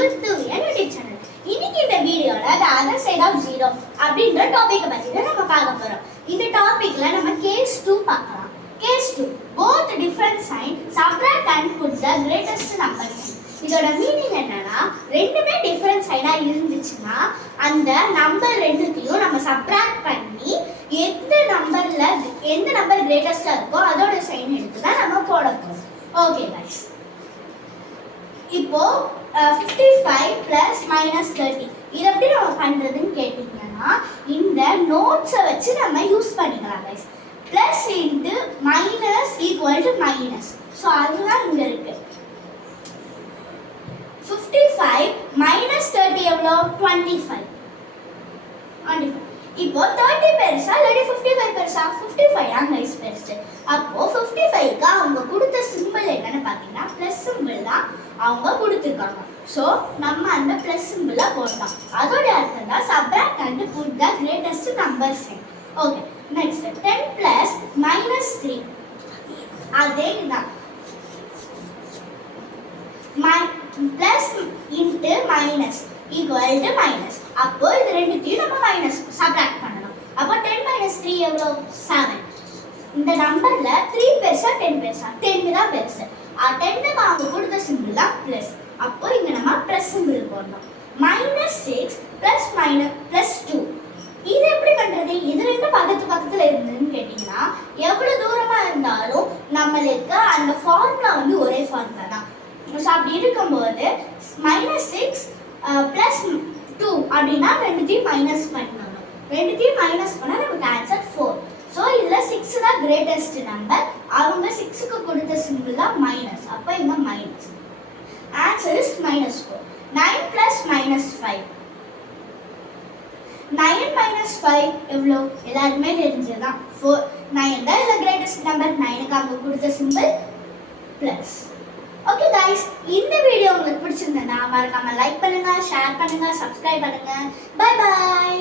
YouTube channel. இன்னைக்கு இந்த வீடியோல the other side of zero அப்படிங்கற டாபிக் பத்தி தான் நம்ம பார்க்க போறோம். இந்த டாபிக்ல நம்ம கேஸ் 2 பார்க்கலாம். Case 2 both different sign subtract and put the greatest number. இதோட மீனிங் என்னன்னா ரெண்டுமே டிஃபரண்ட் சைனா இருந்துச்சுன்னா அந்த நம்பர் ரெண்டுத்தையும் நம்ம சப்ட்ராக்ட் பண்ணி எந்த நம்பர் கிரேட்டஸ்டா இருக்கோ அதோட சைன் எடுத்து தான் நம்ம போட போறோம். ஓகே गाइस, இப்போ 55 பிளஸ் மைனஸ் 30 இது எப்படி நம்ம பண்றதுன்னு கேட்டீங்கன்னா இந்த நோட்ஸை வச்சு நம்ம யூஸ் பண்ணிக்கலாம் guys. Plus into minus equal to minus. So அதுதான் இங்க இருக்கு. 55 minus 30 எவ்வளோ 25. இப்போ 30 பெருசா இல்லாட்டி 55 பெருசா 55 தான் गाइस பெருசு. அப்போ 55க்கு அவங்க கொடுத்த சிம்பிள் என்னன்னு பார்த்தீங்கன்னா ப்ளஸ் சிம்பிள் தான் அவங்க கொடுத்துருக்காங்க. ஸோ நம்ம அந்த ப்ளஸ் சிம்பிளை போடலாம். அதோட அர்த்தம் தான் subtract and put the greatest number sign. Okay, next 10 plus minus 3 அதே தான் plus into minus equal to minus. அப்போ இது ரெண்டுத்தையும் நம்ம மைனஸ் சப்ட்ராக்ட் பண்ணணும். அப்போ 10 minus 3 எவ்வளோ 7. இந்த நம்பர்ல 3 பெருசா 10 பெருசா 10 தான் பெருசு. 10க்கு அவங்க கொடுத்த சிம்பிள் தான் பிளஸ். அப்போ இங்க நம்ம பிளஸ் சிம்பிள் போடணும். -6 plus minus plus 2. இது எப்படி பண்றது? இது ரெண்டும் பக்கத்துல இருந்துன்னு கேட்டீங்கன்னா எவ்வளவு தூரமா இருந்தாலும் நம்மளுக்கு அந்த ஃபார்முலா வந்து ஒரே ஃபார்முலா தான். ஸோ அப்படி இருக்கும்போது -6 + 2 அப்படின்னா ரெண்டுத்தையும் மைனஸ் பண்ணணும். ரெண்டுத்தையும் மைனஸ் பண்ணால் நமக்கு ஆன்சர் 4. ஸோ இதில் 6 தான் கிரேட்டஸ்ட் நம்பர். அவங்க 6க்கு கொடுத்த சிம்பிள் தான் மைனஸ். அப்போ இங்கே மைனஸ். Answer is -4. 9 + -5. 9 - 5 எவ்வளோ? எல்லாருமே தெரிஞ்சதுதான் 4. 9 தான் இதில் கிரேட்டஸ்ட் நம்பர். 9க்கு அவங்க கொடுத்த சிம்பிள் ப்ளஸ். ஓகே गाइस, இந்த வீடியோ உங்களுக்கு பிடிச்சிருந்தா மறக்காம லைக் பண்ணுங்க, ஷேர் பண்ணுங்க, சப்ஸ்கிரைப் பண்ணுங்க. Bye by.